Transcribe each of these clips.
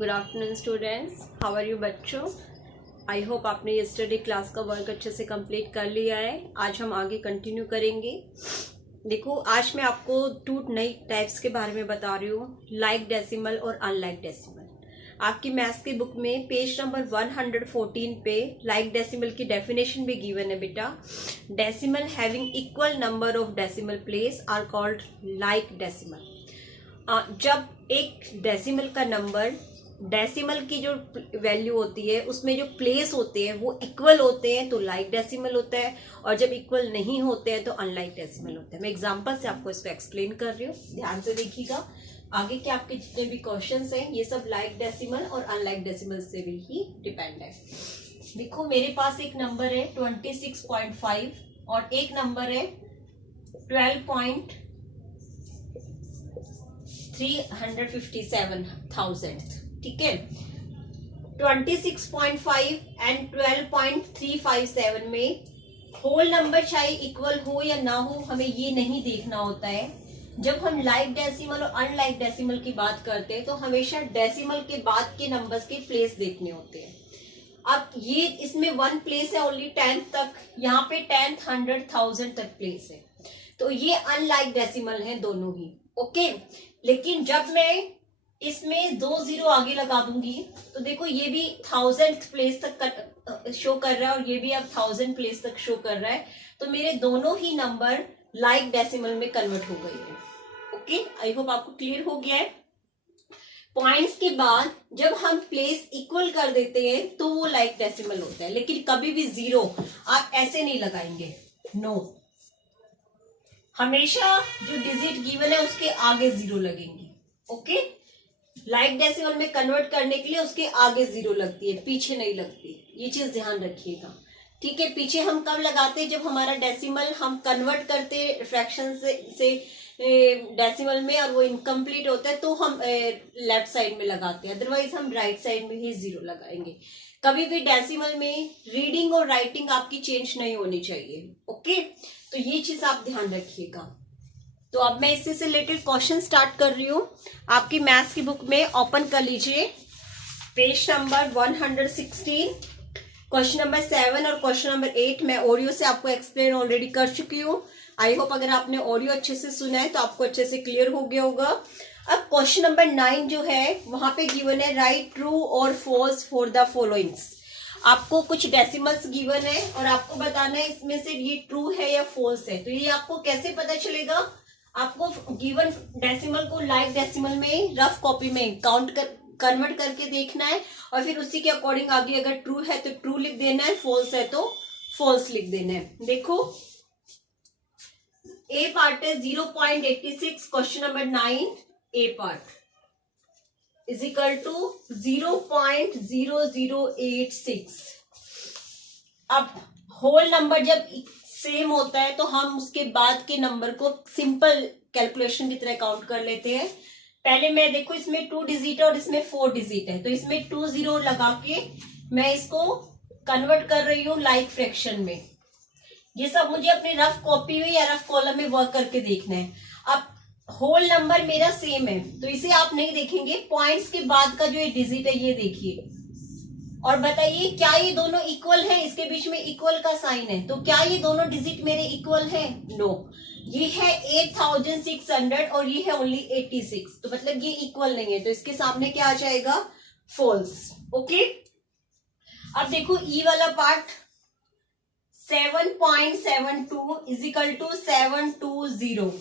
Good afternoon students, how are you बच्चों। I hope आपने yesterday class का work अच्छे से कंप्लीट कर लिया है। आज हम आगे कंटिन्यू करेंगे। देखो, आज मैं आपको टू नई टाइप्स के बारे में बता रही हूँ, लाइक डेसिमल और अनलाइक डेसिमल। आपकी मैथ्स की बुक में पेज नंबर 114 पे लाइक डेसिमल की डेफिनेशन भी गिवन है बेटा। Decimal having equal number of decimal place are called like decimal. जब एक डेसिमल का नंबर, डेसिमल की जो वैल्यू होती है उसमें जो प्लेस होते हैं वो इक्वल होते हैं तो लाइक डेसिमल होता है, और जब इक्वल नहीं होते हैं तो अनलाइक डेसिमल होता है। मैं एग्जांपल से आपको इसको एक्सप्लेन कर रही हूँ, ध्यान से देखिएगा। आगे के आपके जितने भी क्वेश्चंस हैं ये सब लाइक डेसिमल और अनलाइक डेसिमल से भी ही डिपेंड है। देखो, मेरे पास एक नंबर है 26.5 और एक नंबर है 12.357,000। ठीक है, 26.5 एंड 12.357 में होल नंबर चाहे इक्वल हो या ना हो, हमें ये नहीं देखना होता है। जब हम लाइक डेसिमल और अनलाइक डेसिमल की बात करते हैं तो हमेशा डेसिमल के बाद के नंबर्स के प्लेस देखने होते हैं। अब ये इसमें 1 प्लेस है ओनली 10 तक, यहाँ पे 10, 100, 1000 तक प्लेस है, तो ये अनलाइक डेसिमल है दोनों ही। ओके, लेकिन जब मैं इसमें 2 0 आगे लगा दूंगी तो देखो ये भी 1000 प्लेस तक शो कर रहा है और ये भी अब 1000 प्लेस तक शो कर रहा है, तो मेरे दोनों ही नंबर लाइक डेसिमल में कन्वर्ट हो गई है। ओके, आई होप आपको क्लियर हो गया है। पॉइंट्स के बाद जब हम प्लेस इक्वल कर देते हैं तो वो लाइक डेसिमल होता है, लेकिन कभी भी 0 आप ऐसे नहीं लगाएंगे, नो। हमेशा जो डिजिट गिवन है उसके आगे 0 लगेंगे। ओके, लाइक डेसिमल में कन्वर्ट करने के लिए उसके आगे 0 लगती है, पीछे नहीं लगती, ये चीज ध्यान रखिएगा। ठीक है, पीछे हम कब लगाते हैं, जब हमारा डेसिमल हम कन्वर्ट करते फ्रैक्शन से डेसिमल में और वो इनकम्प्लीट होता है तो हम लेफ्ट साइड में लगाते हैं, अदरवाइज हम राइट साइड में ही 0 लगाएंगे। कभी भी डेसिमल में रीडिंग और राइटिंग आपकी चेंज नहीं होनी चाहिए। ओके, तो ये चीज आप ध्यान रखिएगा। तो अब मैं इससे रिलेटेड क्वेश्चन स्टार्ट कर रही हूँ। आपकी मैथ्स की बुक में ओपन कर लीजिए पेज नंबर 116, क्वेश्चन नंबर 7 और क्वेश्चन नंबर 8 मैं ऑडियो से आपको एक्सप्लेन ऑलरेडी कर चुकी हूँ। आई होप अगर आपने ऑडियो अच्छे से सुना है तो आपको अच्छे से क्लियर हो गया होगा। अब क्वेश्चन नंबर 9 जो है वहां पे गिवन है राइट ट्रू और फॉल्स फॉर द फॉलोइंग्स। आपको कुछ डेसिमल्स गिवन है और आपको बताना है इसमें से ये ट्रू है या फॉल्स है। तो ये आपको कैसे पता चलेगा, आपको गिवन डेसिमल को लाइक डेसिमल में रफ कॉपी में कन्वर्ट करके देखना है और फिर उसी के अकॉर्डिंग आगे अगर ट्रू है तो ट्रू लिख देना है, फॉल्स है तो फॉल्स लिख देना है। देखो, ए पार्ट है 0.86, question number 9 A part is equal to 0.0086। अब होल नंबर जब सेम होता है तो हम उसके बाद के नंबर को सिंपल कैलकुलेशन की तरह काउंट कर लेते हैं। पहले मैं देखो इसमें 2 डिजिट है और इसमें 4 डिजिट है, तो इसमें 2 0 लगा के मैं इसको कन्वर्ट कर रही हूँ लाइक फ्रैक्शन में। ये सब मुझे अपने रफ कॉपी में या रफ कॉलम में वर्क करके देखना है। अब होल नंबर मेरा सेम है तो इसे आप नहीं देखेंगे, पॉइंट्स के बाद का जो ये डिजिट है ये देखिए और बताइए क्या ये दोनों इक्वल है। इसके बीच में इक्वल का साइन है, तो क्या ये दोनों डिजिट मेरे इक्वल है? नो, ये है 8600 और ये है ओनली 86, तो मतलब ये इक्वल नहीं है, तो इसके सामने क्या आ जाएगा? फॉल्स। ओके, अब देखो ई वाला पार्ट 7.72 इज इक्वल टू 720।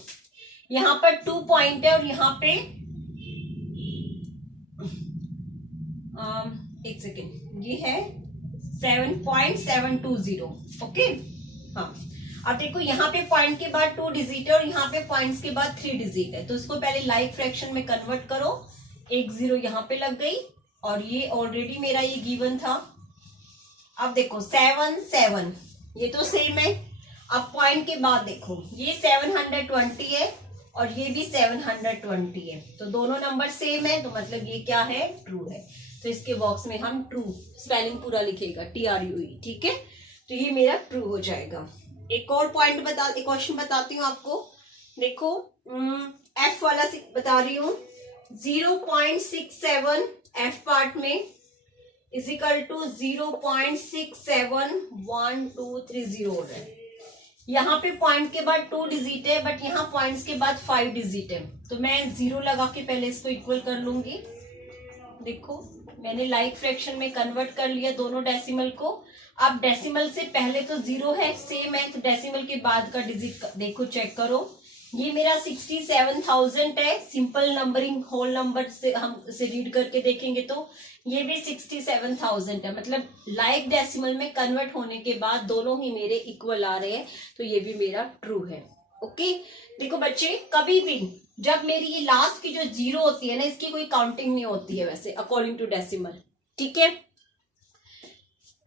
यहां पर 2 पॉइंट है और यहां पे एक सेकेंड, ये है 7.720। ओके, हाँ। अब देखो यहाँ पे पॉइंट के बाद 2 डिजिट है और यहाँ पे पॉइंट्स के बाद 3 डिजिट है, तो इसको पहले लाइक फ्रैक्शन में कन्वर्ट करो। एक 0 यहाँ पे लग गई और ये ऑलरेडी मेरा ये गिवन था। अब देखो 7 7 ये तो सेम है। अब पॉइंट के बाद देखो ये 720 है और ये भी 720 है, तो दोनों नंबर सेम है, तो मतलब ये क्या है? ट्रू है। तो इसके बॉक्स में हम ट्रू स्पेलिंग पूरा लिखेगा TRUE। ठीक है, तो ये मेरा ट्रू हो जाएगा। एक और पॉइंट क्वेश्चन बताती हूँ आपको। देखो F वाला बता रही हूँ, 0.67 एफ पार्ट में इज इक्वल टू 0.671230 हो रहा है। यहाँ पे पॉइंट के बाद 2 डिजिट है, बट यहाँ पॉइंट्स के बाद 5 डिजिट है, तो मैं 0 लगा के पहले इसको इक्वल कर लूंगी। देखो मैंने लाइक फ्रैक्शन में कन्वर्ट कर लिया दोनों डेसिमल को। अब डेसिमल से पहले तो 0 है, सेम है, तो डेसिमल के बाद का डिजिट देखो, चेक करो। ये मेरा 67,000 है। सिंपल नंबरिंग होल नंबर से हम इसे रीड करके देखेंगे तो ये भी 67,000 है। मतलब लाइक डेसिमल में कन्वर्ट होने के बाद दोनों ही मेरे इक्वल आ रहे हैं, तो ये भी मेरा ट्रू है। ओके, देखो बच्चे, कभी भी जब मेरी ये लास्ट की जो 0 होती है ना, इसकी कोई काउंटिंग नहीं होती है वैसे अकॉर्डिंग टू डेसिमल। ठीक है,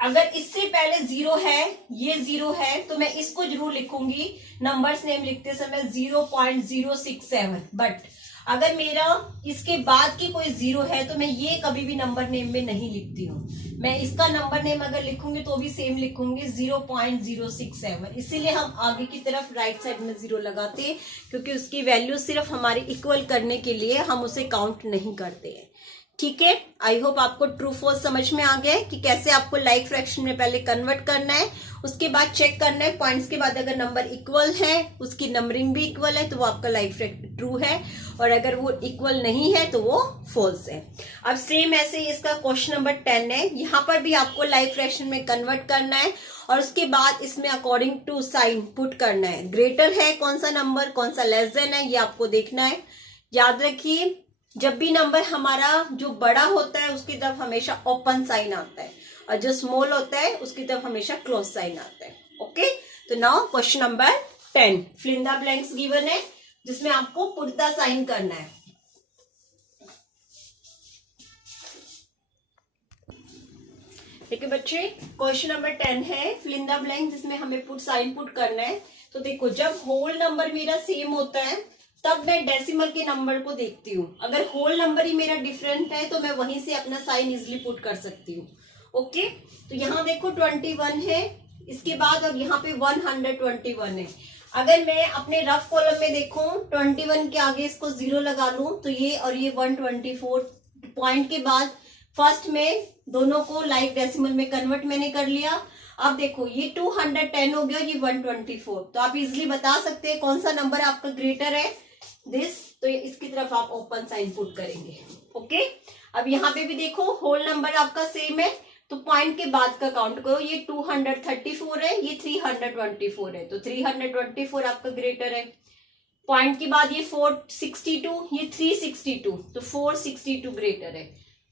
अगर इससे पहले 0 है, ये 0 है, तो मैं इसको जरूर लिखूंगी नंबर्स नेम लिखते समय 0.067। बट अगर मेरा इसके बाद की कोई 0 है तो मैं ये कभी भी नंबर नेम में नहीं लिखती हूँ। मैं इसका नंबर नेम अगर लिखूंगी तो भी सेम लिखूंगी 0.067। इसीलिए हम आगे की तरफ राइट साइड में 0 लगाते हैं, क्योंकि उसकी वैल्यू सिर्फ हमारी इक्वल करने के लिए हम उसे काउंट नहीं करते हैं। ठीक है, आई होप आपको ट्रू फॉल्स समझ में आ गया है कि कैसे आपको लाइक फ्रैक्शन में पहले कन्वर्ट करना है, उसके बाद चेक करना है पॉइंट्स के बाद अगर नंबर इक्वल है, उसकी नंबरिंग भी इक्वल है, तो वो आपका लाइक फ्रैक्शन ट्रू है, और अगर वो इक्वल नहीं है तो वो फॉल्स है। अब सेम ऐसे ही इसका क्वेश्चन नंबर 10 है। यहाँ पर भी आपको लाइक फ्रैक्शन में कन्वर्ट करना है और उसके बाद इसमें अकॉर्डिंग टू साइन पुट करना है। ग्रेटर है कौन सा नंबर, कौन सा लेस देन है, ये आपको देखना है। याद रखिए, जब भी नंबर हमारा जो बड़ा होता है उसकी तरफ हमेशा ओपन साइन आता है, और जो स्मॉल होता है उसकी तरफ हमेशा क्लोज साइन आता है। ओके, तो now question number 10, fill in the blanks given है, जिसमें आपको पुट द साइन करना है। ठीक है बच्चे, क्वेश्चन नंबर 10 है, फिल इन द ब्लैंक, जिसमें हमें पुट साइन पुट करना है। तो देखो, जब होल नंबर मेरा सेम होता है तब मैं डेसिमल के नंबर को देखती हूँ। अगर होल नंबर ही मेरा डिफरेंट है तो मैं वहीं से अपना साइन इजिली पुट कर सकती हूँ। ओके, तो यहाँ देखो 21 है, इसके बाद अब यहाँ पे 121 है। अगर मैं अपने रफ कॉलम में देखूं, 21 के आगे इसको 0 लगा लूं तो ये और ये 124 पॉइंट के बाद फर्स्ट में दोनों को लाइक डेसिमल में कन्वर्ट मैंने कर लिया। अब देखो ये 210 हो गया, ये 124, तो आप इजिली बता सकते हैं कौन सा नंबर आपका ग्रेटर है, दिस। तो इसकी तरफ आप ओपन साइन पुट करेंगे। ओके, अब यहाँ पे भी देखो होल नंबर आपका सेम है, तो पॉइंट के बाद का काउंट करो। ये 234 है, ये 324 है, तो 324 आपका ग्रेटर है। पॉइंट के बाद ये 462, ये 362, तो 462 ग्रेटर है।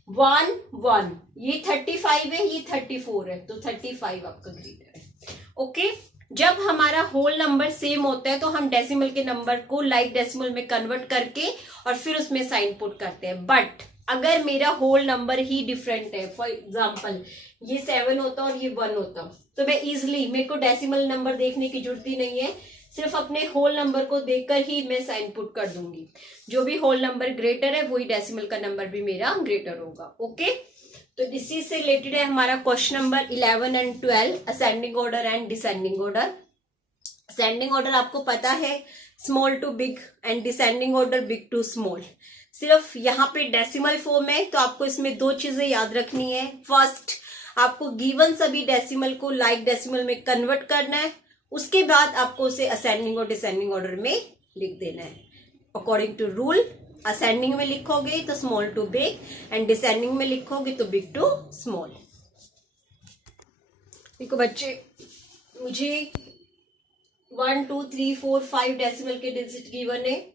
1 1, ये 35 है, ये 34 है, तो 35 आपका ग्रेटर है। ओके, जब हमारा होल नंबर सेम होता है तो हम डेसिमल के नंबर को लाइक डेसिमल में कन्वर्ट करके और फिर उसमें साइन पुट करते हैं। बट अगर मेरा होल नंबर ही डिफरेंट है, फॉर एग्जांपल ये 7 होता और ये 1 होता, तो मैं इजिली, मेरे को डेसिमल नंबर देखने की जरूरत ही नहीं है, सिर्फ अपने होल नंबर को देखकर ही मैं साइन पुट कर दूंगी। जो भी होल नंबर ग्रेटर है वही डेसिमल का नंबर भी मेरा ग्रेटर होगा। ओके, तो इसी से रिलेटेड है हमारा question number 11 and 12, ascending order and descending order. Ascending order आपको पता है, small to big, and descending order big to small. सिर्फ यहाँ पे डेसिमल फॉर्म है, तो आपको इसमें 2 चीजें याद रखनी है। फर्स्ट, आपको गिवन सभी डेसिमल को लाइक डेसिमल में कन्वर्ट करना है, उसके बाद आपको उसे असेंडिंग और डिसेंडिंग ऑर्डर में लिख देना है। अकॉर्डिंग टू रूल, असेंडिंग में लिखोगे तो small to big, and descending में लिखोगे तो बिग टू स्मॉल। देखो बच्चे, मुझे 1 2 3 4 5 डेसिमल के डिजिट गिवन है,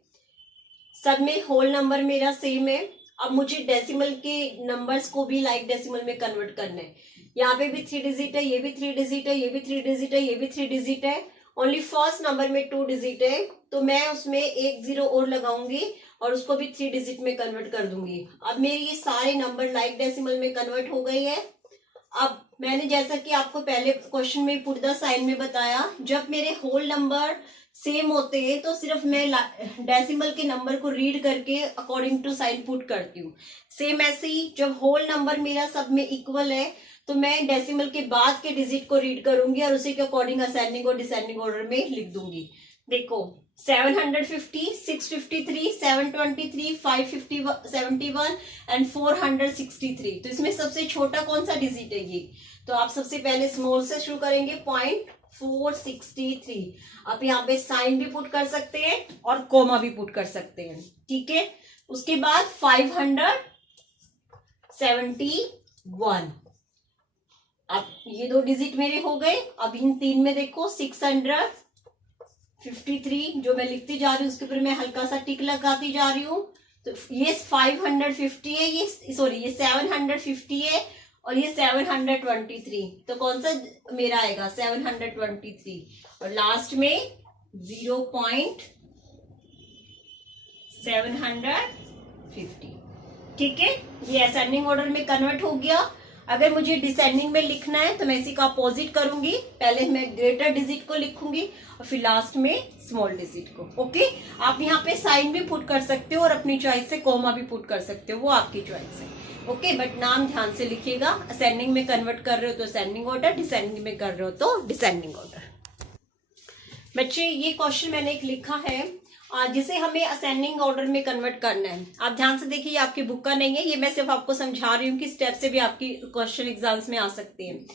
सब में होल नंबर मेरा सेम है। अब मुझे डेसिमल के नंबर्स को भी लाइक डेसिमल में कन्वर्ट करना है। यहाँ पे भी 3 डिजिट है, ये भी 3 डिजिट है, ये भी 3 डिजिट है, ये भी 3 डिजिट है। ओनली फर्स्ट नंबर में 2 डिजिट है, तो मैं उसमें एक 0 और लगाऊंगी और उसको भी 3 डिजिट में कन्वर्ट कर दूंगी। अब मेरे ये सारे नंबर लाइक डेसिमल में कन्वर्ट हो गई है। अब मैंने जैसा कि आपको पहले क्वेश्चन में पुट द साइन में बताया, जब मेरे होल नंबर सेम होते हैं तो सिर्फ मैं डेसिमल के नंबर को रीड करके अकॉर्डिंग टू साइन पुट करती हूँ। सेम ऐसे ही जब होल नंबर मेरा सब में इक्वल है तो मैं डेसिमल के बाद के डिजिट को रीड करूंगी और उसी के अकॉर्डिंग असेंडिंग और डिसेंडिंग ऑर्डर में लिख दूंगी। देखो 750, 653, 723, 571 एंड 463। तो इसमें सबसे छोटा कौन सा डिजिट है ये? तो आप सबसे पहले स्मॉल से शुरू करेंगे, 0.463। आप यहाँ पे साइन भी पुट कर सकते हैं और कोमा भी पुट कर सकते हैं, ठीक है। उसके बाद 571। अब ये दो डिजिट मेरे हो गए। अब इन तीन में देखो 653 जो मैं लिखती जा रही हूँ उसके ऊपर मैं हल्का सा टिक लगाती जा रही हूँ। तो ये 550 है, ये सॉरी ये 750 है और ये 723। तो कौन सा मेरा आएगा? 723। और लास्ट में 0.750, ठीक है। ये असेंडिंग ऑर्डर में कन्वर्ट हो गया। अगर मुझे डिसेंडिंग में लिखना है तो मैं इसी का अपोजिट करूंगी। पहले मैं ग्रेटर डिजिट को लिखूंगी और फिर लास्ट में स्मॉल डिजिट को। ओके, आप यहाँ पे साइन भी पुट कर सकते हो और अपनी चॉइस से कोमा भी पुट कर सकते हो, वो आपकी चॉइस है। ओके, बट नाम ध्यान से लिखिएगा। असेंडिंग में कन्वर्ट कर रहे हो तो असेंडिंग ऑर्डर, डिसेंडिंग में कर रहे हो तो डिसेंडिंग ऑर्डर। बच्चे ये क्वेश्चन मैंने एक लिखा है जिसे हमें असेंडिंग ऑर्डर में कन्वर्ट करना है। आप ध्यान से देखिए, आपकी बुक का नहीं है ये, मैं सिर्फ आपको समझा रही हूँ कि स्टेप से भी आपकी क्वेश्चन एग्जाम्स में आ सकते हैं।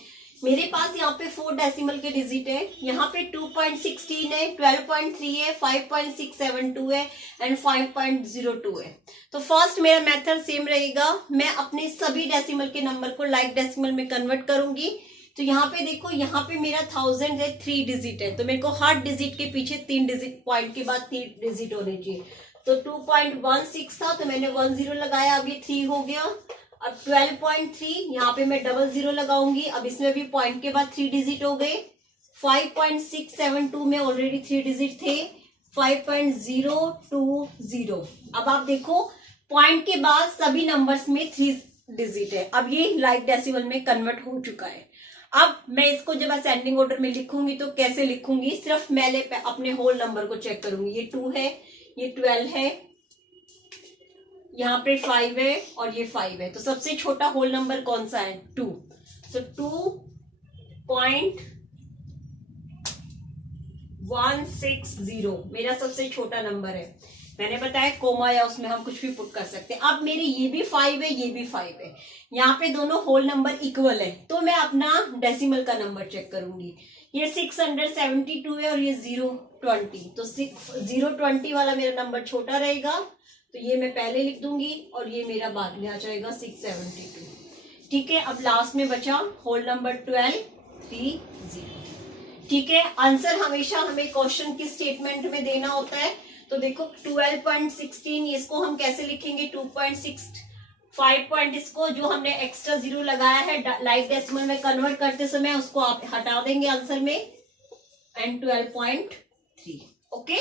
मेरे पास यहाँ पे 4 डेसिमल के डिजिट है। यहाँ पे 2.16 है, 12.3 है, 5.672 है एंड 5.02 है। तो फर्स्ट मेरा मेथड सेम रहेगा, मैं अपने सभी डेसिमल के नंबर को लाइक डेसिमल में कन्वर्ट करूंगी। तो यहाँ पे देखो, यहाँ पे मेरा 1000 है, 3 डिजिट है, तो मेरे को हर डिजिट के पीछे 3 डिजिट, पॉइंट के बाद 3 डिजिट होने चाहिए। तो 2.16 था तो मैंने 10 लगाया, अब ये 3 हो गया। अब 12.3 यहाँ पे मैं 00 लगाऊंगी, अब इसमें भी पॉइंट के बाद 3 डिजिट हो गए। 5.672 में ऑलरेडी 3 डिजिट थे। 5.020। अब आप देखो पॉइंट के बाद सभी नंबर्स में 3 डिजिट है। अब ये लाइक डेसिमल में कन्वर्ट हो चुका है। अब मैं इसको जब असेंडिंग ऑर्डर में लिखूंगी तो कैसे लिखूंगी? सिर्फ मैं अपने होल नंबर को चेक करूंगी। ये 2 है, ये 12 है, यहाँ पे 5 है और ये 5 है। तो सबसे छोटा होल नंबर कौन सा है? 2। तो 2.160 मेरा सबसे छोटा नंबर है। मैंने बताया कोमा या उसमें हम कुछ भी पुट कर सकते हैं। अब मेरे ये भी 5 है, ये भी 5 है, यहाँ पे दोनों होल नंबर इक्वल है, तो मैं अपना डेसिमल का नंबर चेक करूंगी। ये 672 है और ये 020। तो 020 वाला मेरा नंबर छोटा रहेगा, तो ये मैं पहले लिख दूंगी और ये मेरा बाद में आ जाएगा 672, ठीक है। अब लास्ट में बचा होल नंबर 1230, ठीक है। आंसर हमेशा हमें क्वेश्चन की स्टेटमेंट में देना होता है। तो देखो 12.16 इसको हम कैसे लिखेंगे? 2.65 पॉइंट इसको जो हमने एक्स्ट्रा 0 लगाया है लाइक डेसिमल में कन्वर्ट करते समय उसको आप हटा देंगे आंसर में, एंड 12.3। ओके,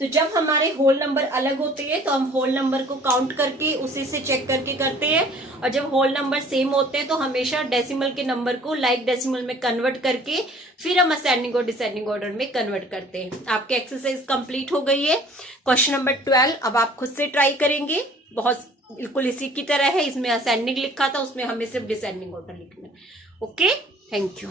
तो जब हमारे होल नंबर अलग होते हैं तो हम होल नंबर को काउंट करके उसी से चेक करके करते हैं, और जब होल नंबर सेम होते हैं तो हमेशा डेसिमल के नंबर को लाइक डेसिमल में कन्वर्ट करके फिर हम असेंडिंग और डिसेंडिंग ऑर्डर में कन्वर्ट करते हैं। आपकी एक्सरसाइज कंप्लीट हो गई है। क्वेश्चन नंबर 12 अब आप खुद से ट्राई करेंगे, बहुत बिल्कुल इसी की तरह है। इसमें असेंडिंग लिखा था, उसमें हमें सिर्फ डिसेंडिंग ऑर्डर लिखना है। Okay, thank you.